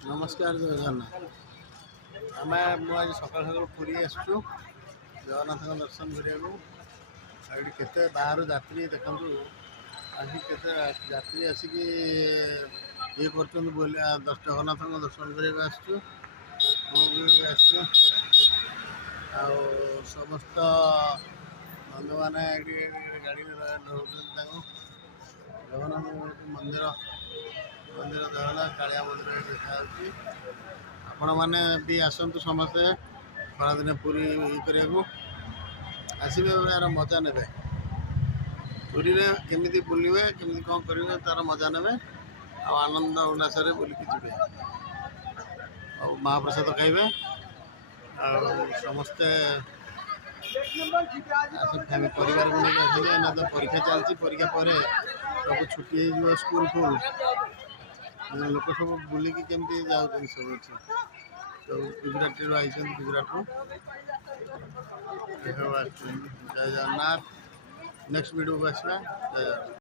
नमस्कार जय जगन्नाथ आम आज सकाल सकाल पुरी आसचु जगन्नाथ दर्शन करने केते बाहर यात्री देखु आज केते यात्री आसिक ये कर जगन्नाथ दर्शन करने आसचु समस्त बंधु मैंने गाड़ी जगन्नाथ मंदिर मंदिर जगन्नाथ कालिया मंदिर देखा आपण मैंने भी आसतु समस्ते खरादिने पूरी करने आसबे यार मजा ने पूरी केमी बुलवे केमी कौन करेंगे तार मजा ने आनंद उल्लास बुलिकी जी महाप्रसाद खाइबे समस्ते परिवार को लेकर आसे ना तो परीक्षा चलती परीक्षा पर सब छुट्टी हो स्कूल फुल लोक सब बुलिकी केमती जाऊँ सब अच्छे सब गुजरात आई गुजरात जय जगन्नाथ नेक्स्ट वीडियो को आसवा जय जगन्नाथ।